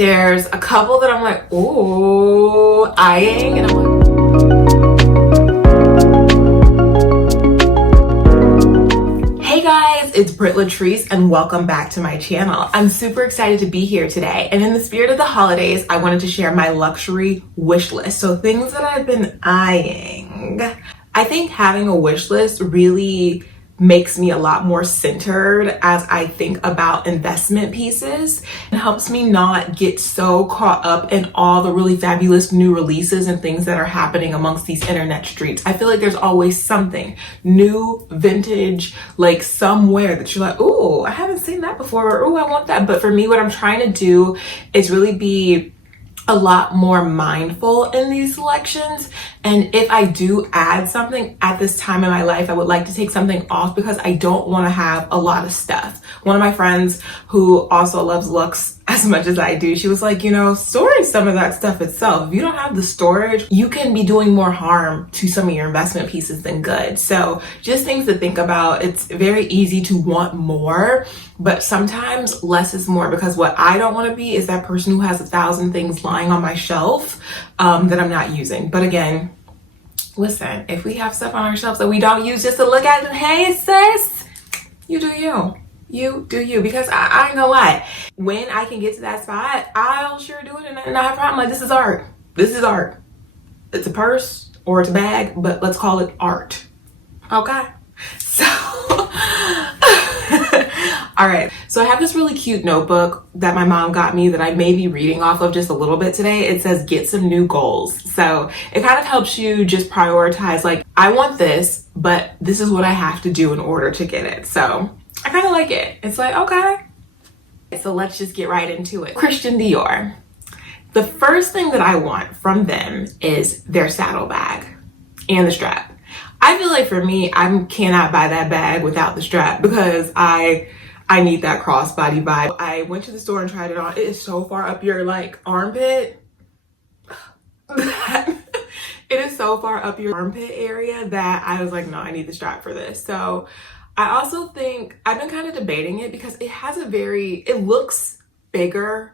There's a couple that I'm like, ooh, eyeing, and I'm like, hey guys, it's BRITT LATHRECE and welcome back to my channel. I'm super excited to be here today, and in the spirit of the holidays, I wanted to share my luxury wish list. So things that I've been eyeing. I think having a wish list really makes me a lot more centered as I think about investment pieces. It helps me not get so caught up in all the really fabulous new releases and things that are happening amongst these internet streets. I feel like there's always something new, vintage, like somewhere that you're like, ooh, I haven't seen that before, or ooh, I want that. But for me, what I'm trying to do is really be a lot more mindful in these selections. And if I do add something at this time in my life, I would like to take something off because I don't want to have a lot of stuff. One of my friends who also loves looks as much as I do, she was like, you know, storing some of that stuff itself, if you don't have the storage, you can be doing more harm to some of your investment pieces than good. So just things to think about. It's very easy to want more, but sometimes less is more, because what I don't want to be is that person who has 1,000 things lying on my shelf that I'm not using. But again, listen, if we have stuff on our shelves that we don't use just to look at it, hey sis, you do you. You do you, because I ain't gonna lie, when I can get to that spot, I'll sure do it and not have a problem. Like, this is art. This is art. It's a purse or it's a bag, but let's call it art. Okay? So, all right. So I have this really cute notebook that my mom got me that I may be reading off of just a little bit today. It says, get some new goals. So it kind of helps you just prioritize, like, I want this, but this is what I have to do in order to get it. So I kind of like it. It's like, okay. So let's just get right into it. Christian Dior. The first thing that I want from them is their saddle bag and the strap. I feel like for me, I cannot buy that bag without the strap because I need that crossbody vibe. I went to the store and tried it on. It is so far up your like armpit. It is so far up your armpit area that I was like, no, I need the strap for this. So I also think I've been kind of debating it because it has it looks bigger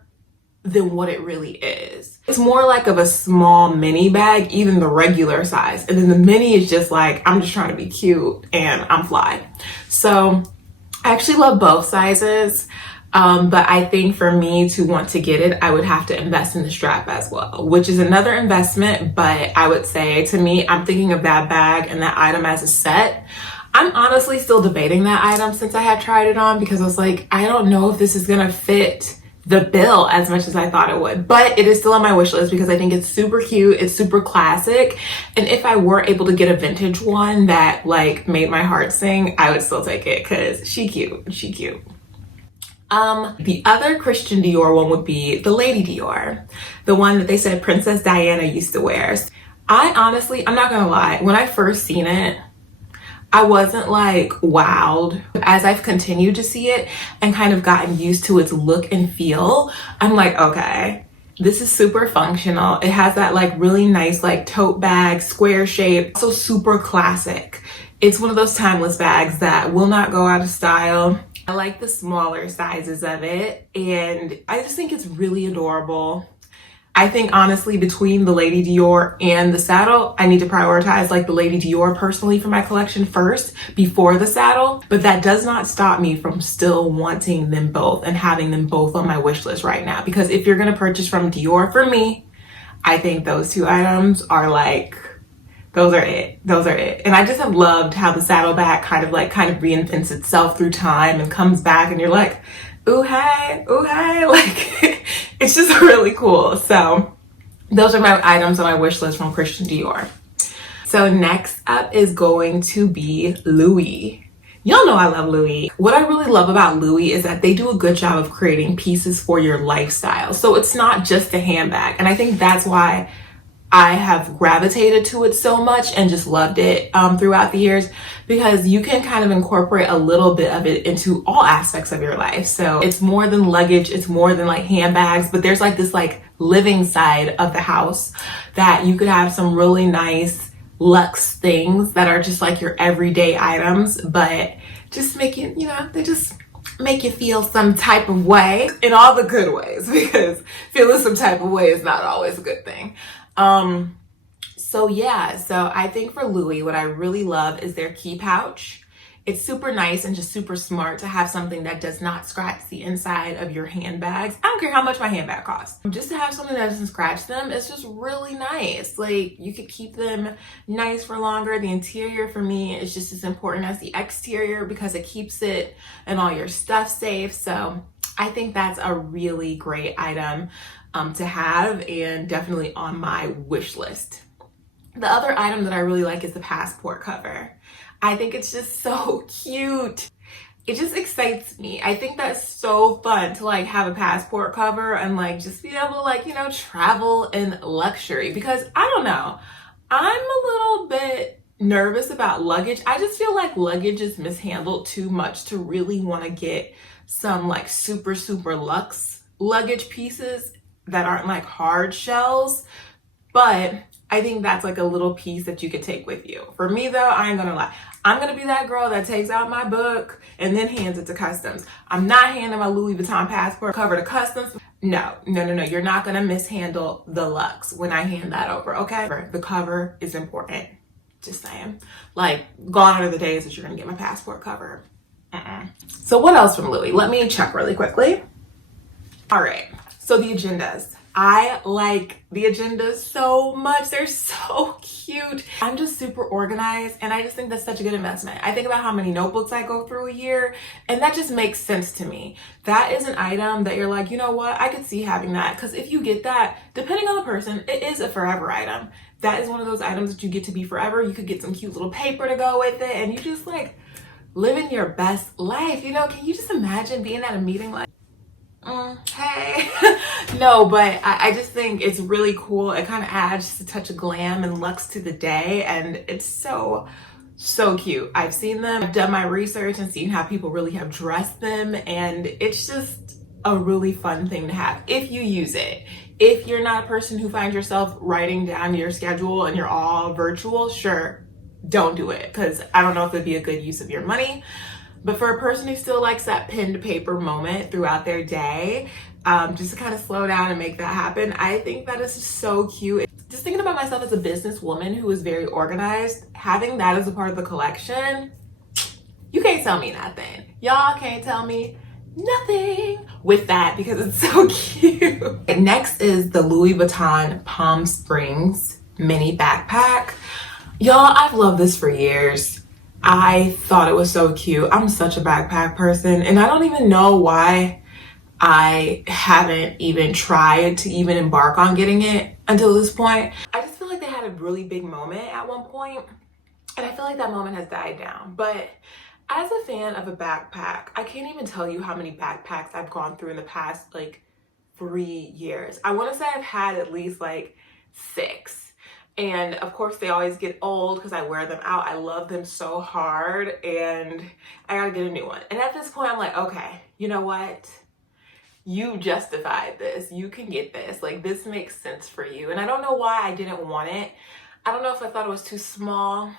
than what it really is. It's more like of a small mini bag, even the regular size. And then the mini is just like, I'm just trying to be cute and I'm fly. So I actually love both sizes. But I think for me to want to get it, I would have to invest in the strap as well, which is another investment. But I would say, to me, I'm thinking of that bag and that item as a set. I'm honestly still debating that item since I have tried it on, because I was like, I don't know if this is gonna fit the bill as much as I thought it would, but it is still on my wish list because I think it's super cute, it's super classic, and if I were able to get a vintage one that like made my heart sing, I would still take it because she cute. The other Christian Dior one would be the Lady Dior, the one that they said Princess Diana used to wear. I honestly, I'm not gonna lie, when I first seen it, I wasn't like wowed. As I've continued to see it and kind of gotten used to its look and feel, I'm like, okay, this is super functional. It has that like really nice like tote bag, square shape, so super classic. It's one of those timeless bags that will not go out of style. I like the smaller sizes of it, and I just think it's really adorable. I think honestly, between the Lady Dior and the saddle, I need to prioritize like the Lady Dior personally for my collection first before the saddle, but that does not stop me from still wanting them both and having them both on my wish list right now. Because if you're gonna purchase from Dior, for me, I think those two items are like, those are it. And I just have loved how the saddlebag kind of reinvents itself through time and comes back and you're like, ooh, hey, like it's just really cool. So those are my items on my wish list from Christian Dior. So next up is going to be Louis. Y'all know I love Louis. What I really love about Louis is that they do a good job of creating pieces for your lifestyle. So it's not just a handbag. And I think that's why I have gravitated to it so much and just loved it throughout the years, because you can kind of incorporate a little bit of it into all aspects of your life. So it's more than luggage, it's more than like handbags, but there's like this like living side of the house that you could have some really nice luxe things that are just like your everyday items, but just making, you know, make you feel some type of way in all the good ways, because feeling some type of way is not always a good thing. So yeah, so I think for Louis, what I really love is their key pouch. It's super nice and just super smart to have something that does not scratch the inside of your handbags. I don't care how much my handbag costs. Just to have something that doesn't scratch them, it's just really nice. Like, you could keep them nice for longer. The interior for me is just as important as the exterior because it keeps it and all your stuff safe. So I think that's a really great item to have, and definitely on my wish list. The other item that I really like is the passport cover. I think it's just so cute. It just excites me. I think that's so fun to like have a passport cover and like just be able to like, you know, travel in luxury, because I don't know, I'm a little bit nervous about luggage. I just feel like luggage is mishandled too much to really want to get some like super luxe luggage pieces that aren't like hard shells. But I think that's like a little piece that you could take with you. For me though, I ain't gonna lie. I'm gonna be that girl that takes out my book and then hands it to customs. I'm not handing my Louis Vuitton passport cover to customs. No. You're not gonna mishandle the luxe when I hand that over, okay? The cover is important. Just saying. Like, gone are the days that you're gonna get my passport cover. So what else from Louis? Let me check really quickly. All right, so the agendas. I like the agendas so much. They're so cute. I'm just super organized, and I just think that's such a good investment. I think about how many notebooks I go through a year, and that just makes sense to me. That is an item that you're like, you know what? I could see having that, because if you get that, depending on the person, it is a forever item. That is one of those items that you get to be forever. You could get some cute little paper to go with it, and you just like living your best life. You know, can you just imagine being at a meeting like, hey. No, but I just think it's really cool. It kind of adds a touch of glam and luxe to the day, and it's so cute. I've seen them, I've done my research and seen how people really have dressed them, and it's just a really fun thing to have if you use it. If you're not a person who finds yourself writing down your schedule and you're all virtual, sure, don't do it, because I don't know if it'd be a good use of your money. But for a person who still likes that pen to paper moment throughout their day, just to kind of slow down and make that happen, I think that is so cute. Just thinking about myself as a businesswoman who is very organized, having that as a part of the collection, you can't tell me nothing. Y'all can't tell me nothing with that, because it's so cute. Next is the Louis Vuitton Palm Springs mini backpack. Y'all, I've loved this for years. I thought it was so cute. I'm such a backpack person, and I don't even know why I haven't even tried to even embark on getting it until this point. I just feel like they had a really big moment at one point, and I feel like that moment has died down. But as a fan of a backpack, I can't even tell you how many backpacks I've gone through in the past like 3 years. I want to say I've had at least like 6. And of course they always get old because I wear them out. I love them so hard, and I gotta get a new one. And at this point I'm like, okay, you know what? You justified this. You can get this. Like, this makes sense for you. And I don't know why I didn't want it. I don't know if I thought it was too small.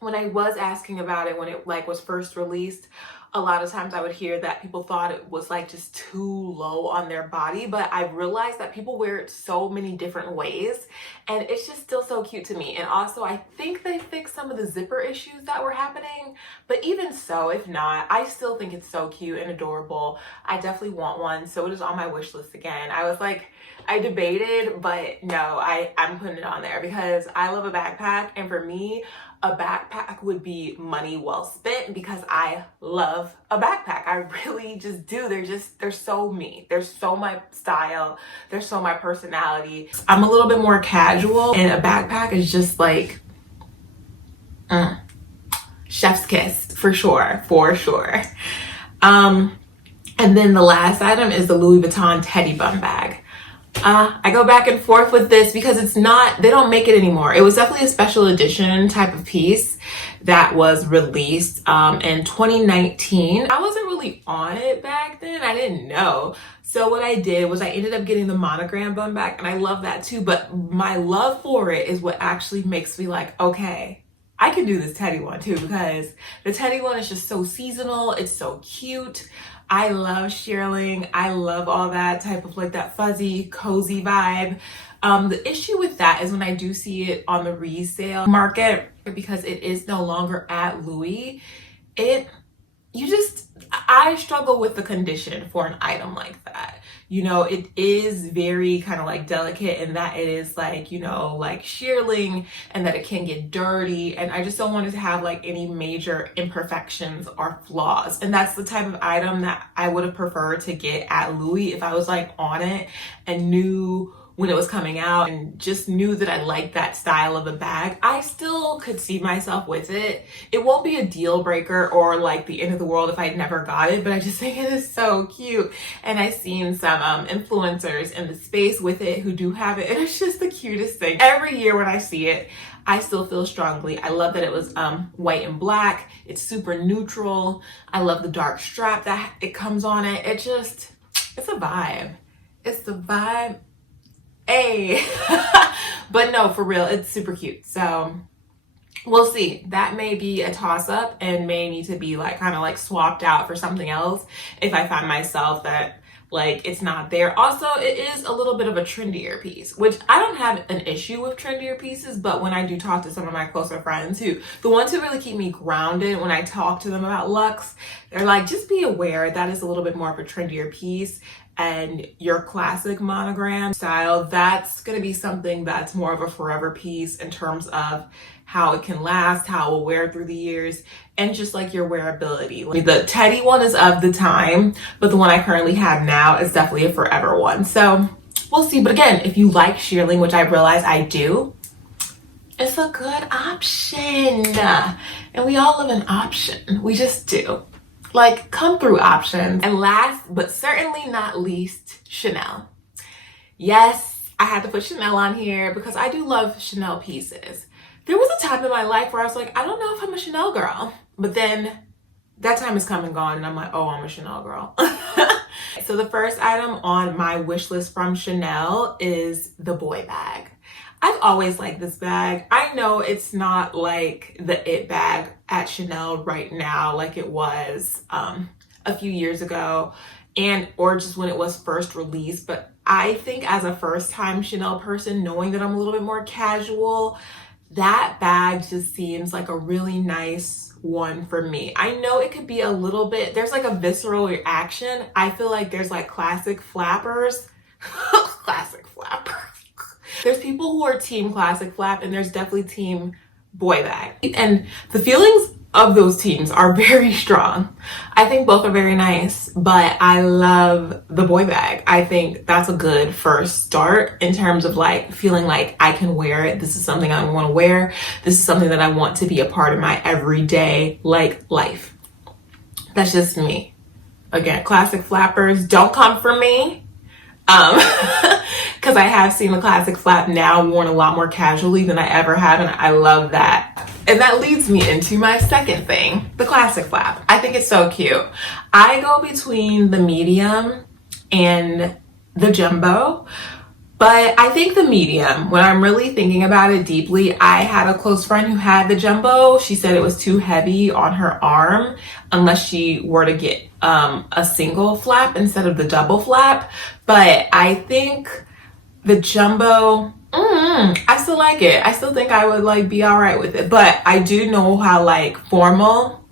When I was asking about it when it like was first released, a lot of times I would hear that people thought it was like just too low on their body, but I've realized that people wear it so many different ways, and it's just still so cute to me. And also I think they fixed some of the zipper issues that were happening, but even so, if not, I still think it's so cute and adorable. I definitely want one, so it is on my wish list again. I was like, I debated, but no, I'm putting it on there because I love a backpack, and for me, a backpack would be money well spent because I love a backpack. I really just do. They're so me. They're so my style. They're so my personality. I'm a little bit more casual, and a backpack is just like, chef's kiss for sure. And then the last item is the Louis Vuitton Teddy Bum bag. I go back and forth with this because it's not, they don't make it anymore. It was definitely a special edition type of piece that was released in 2019. I wasn't really on it back then. I didn't know. So what I did was I ended up getting the monogram bum bag, and I love that too. But my love for it is what actually makes me like, okay, I can do this Teddy one too, because the Teddy one is just so seasonal. It's so cute. I love shearling. I love all that type of like that fuzzy, cozy vibe. The issue with that is when I do see it on the resale market, because it is no longer at Louis, I struggle with the condition for an item like that. You know, it is very kind of like delicate in that it is like, you know, like shearling, and that it can get dirty. And I just don't want it to have like any major imperfections or flaws. And that's the type of item that I would have preferred to get at Louis if I was like on it and knew when it was coming out and just knew that I liked that style of a bag. I still could see myself with it. It won't be a deal breaker or like the end of the world if I never got it, but I just think it is so cute. And I've seen some influencers in the space with it who do have it, and it's just the cutest thing. Every year when I see it, I still feel strongly. I love that it was white and black. It's super neutral. I love the dark strap that it comes on it. It's a vibe. It's the vibe. Hey. But no, for real, it's super cute. So we'll see. That may be a toss-up and may need to be like kind of like swapped out for something else if I find myself that like it's not there. Also, it is a little bit of a trendier piece, which I don't have an issue with trendier pieces, but when I do talk to some of my closer friends, the ones who really keep me grounded when I talk to them about luxe, they're like, just be aware that is a little bit more of a trendier piece. And your classic monogram style, that's going to be something that's more of a forever piece in terms of how it can last, how it will wear through the years, and just like your wearability. Like the Teddy one is of the time, but the one I currently have now is definitely a forever one. So we'll see. But again, if you like shearling, which I realize I do, it's a good option. And we all love an option. We just do. Like, come through options. And last but certainly not least, Chanel. Yes, I had to put Chanel on here because I do love Chanel pieces. There was a time in my life where I was like, I don't know if I'm a Chanel girl. But then that time is come and gone, and I'm like, oh, I'm a Chanel girl. So the first item on my wish list from Chanel is the boy bag. I've always liked this bag. I know it's not like the it bag at Chanel right now like it was a few years ago or just when it was first released, but I think as a first time Chanel person, knowing that I'm a little bit more casual, that bag just seems like a really nice one for me. I know it could be a little bit, there's like a visceral reaction. I feel like there's like classic flappers. Classic flappers. There's people who are team classic flap, and there's definitely team boy bag. And the feelings of those teams are very strong. I think both are very nice, but I love the boy bag. I think that's a good first start in terms of like feeling like I can wear it. This is something I want to wear. This is something that I want to be a part of my everyday like life. That's just me. Again, classic flappers, don't come for me. Because I have seen the classic flap now worn a lot more casually than I ever have, and I love that. And that leads me into my second thing, the classic flap. I think it's so cute. I go between the medium and the jumbo, but I think the medium, when I'm really thinking about it deeply, I had a close friend who had the jumbo. She said it was too heavy on her arm unless she were to get a single flap instead of the double flap. But I think the jumbo, I still like it. I still think I would like be all right with it. But I do know how like formal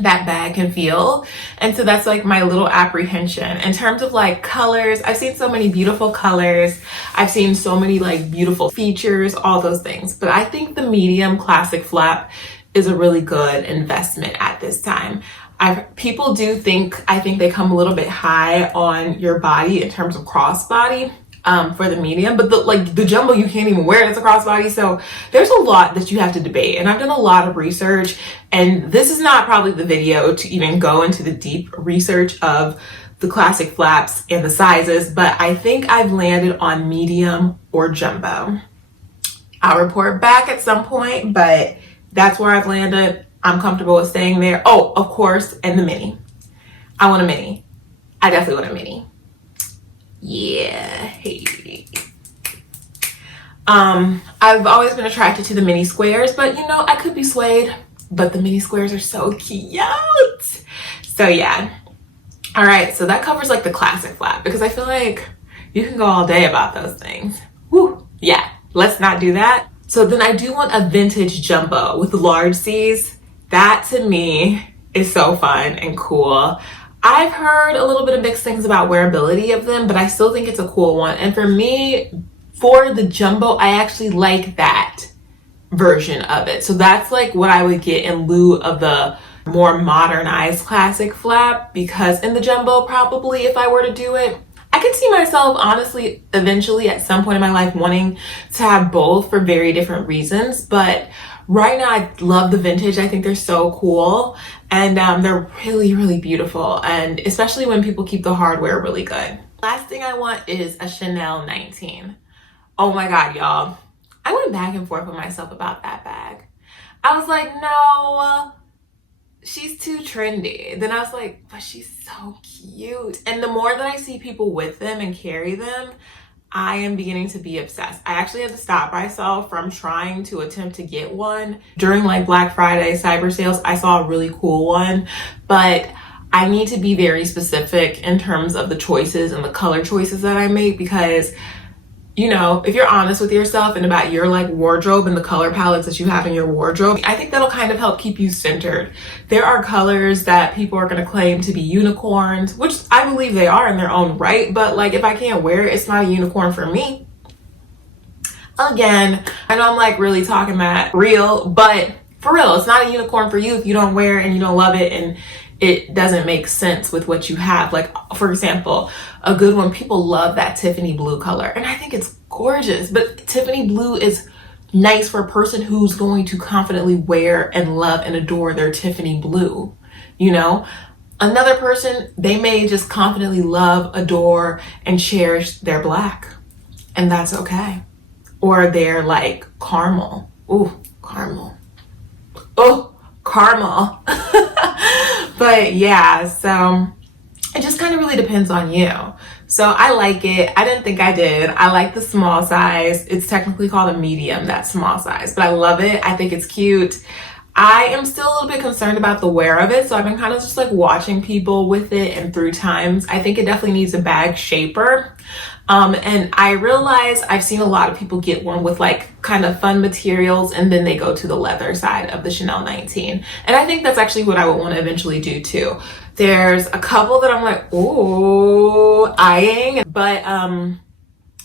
that bag can feel. And so that's like my little apprehension. In terms of like colors, I've seen so many beautiful colors. I've seen so many like beautiful features, all those things. But I think the medium classic flap is a really good investment at this time. People do think, I think they come a little bit high on your body in terms of crossbody for the medium, but the jumbo you can't even wear it as a crossbody. So there's a lot that you have to debate, and I've done a lot of research, and this is not probably the video to even go into the deep research of the classic flaps and the sizes, but I think I've landed on medium or jumbo. I'll report back at some point, but that's where I've landed. I'm comfortable with staying there. Oh, of course, and the mini. I want a mini. I definitely want a mini. Yeah. Hey. I've always been attracted to the mini squares, but you know, I could be swayed, but the mini squares are so cute. So yeah. All right, so that covers like the classic flap because I feel like you can go all day about those things. Woo, yeah, let's not do that. So then I do want a vintage jumbo with large C's. That to me is so fun and cool. I've heard a little bit of mixed things about wearability of them, but I still think it's a cool one. And for me, for the jumbo, I actually like that version of it. So that's like what I would get in lieu of the more modernized classic flap, because in the jumbo, probably if I were to do it, I could see myself honestly eventually at some point in my life wanting to have both for very different reasons. But right now I love the vintage. I think they're so cool, and they're really, really beautiful, and especially when people keep the hardware really good. Last thing I want is a Chanel 19. Oh my God, y'all. I went back and forth with myself about that bag. I was like, no, she's too trendy. Then I was like, but she's so cute. And the more that I see people with them and carry them, I am beginning to be obsessed. I actually had to stop myself from trying to attempt to get one. During like Black Friday cyber sales, I saw a really cool one, but I need to be very specific in terms of the choices and the color choices that I make, because you know, if you're honest with yourself and about your like wardrobe and the color palettes that you have in your wardrobe, I think that'll kind of help keep you centered. There are colors that people are going to claim to be unicorns, which I believe they are in their own right, but like if I can't wear it, it's not a unicorn for me. Again, I know I'm like really talking that real, but for real, it's not a unicorn for you if you don't wear it and you don't love it and it doesn't make sense with what you have. Like, for example, a good one, people love that Tiffany blue color, and I think it's gorgeous, but Tiffany blue is nice for a person who's going to confidently wear and love and adore their Tiffany blue, you know? Another person, they may just confidently love, adore, and cherish their black, and that's okay. Or they're like caramel. Ooh, caramel. Oh, caramel. But yeah, so it just kind of really depends on you. So I like it. I didn't think I did. I like the small size. It's technically called a medium, that small size, but I love it. I think it's cute. I am still a little bit concerned about the wear of it, so I've been kind of just like watching people with it and through times. I think it definitely needs a bag shaper. And I realize I've seen a lot of people get one with like kind of fun materials and then they go to the leather side of the Chanel 19. And I think that's actually what I would want to eventually do too. There's a couple that I'm like, ooh, eyeing, but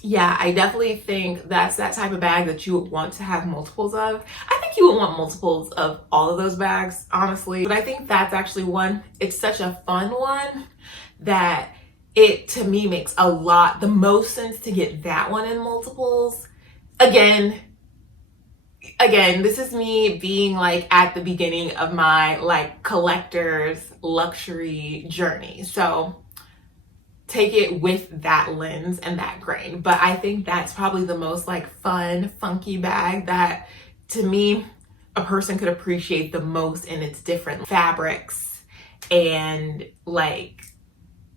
yeah, I definitely think that's that type of bag that you would want to have multiples of. I think you would want multiples of all of those bags, honestly. But I think that's actually one, it's such a fun one that it to me makes the most sense to get that one in multiples. Again, this is me being like at the beginning of my like collector's luxury journey. So take it with that lens and that grain. But I think that's probably the most like fun, funky bag that to me, a person could appreciate the most in its different fabrics and like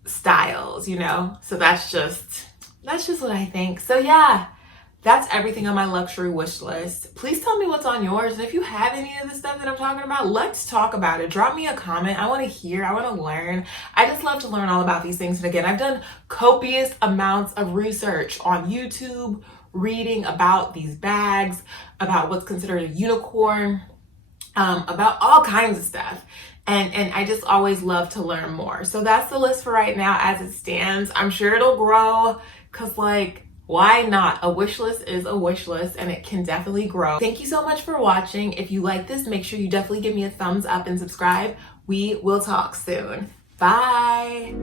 styles, you know? So that's just what I think. So yeah, that's everything on my luxury wish list. Please tell me what's on yours. And if you have any of the stuff that I'm talking about, let's talk about it. Drop me a comment. I want to hear, I want to learn. I just love to learn all about these things. And again, I've done copious amounts of research on YouTube, reading about these bags, about what's considered a unicorn, about all kinds of stuff. And I just always love to learn more. So that's the list for right now as it stands. I'm sure it'll grow because like, why not? A wish list is a wish list and it can definitely grow. Thank you so much for watching. If you like this, make sure you definitely give me a thumbs up and subscribe. We will talk soon. Bye.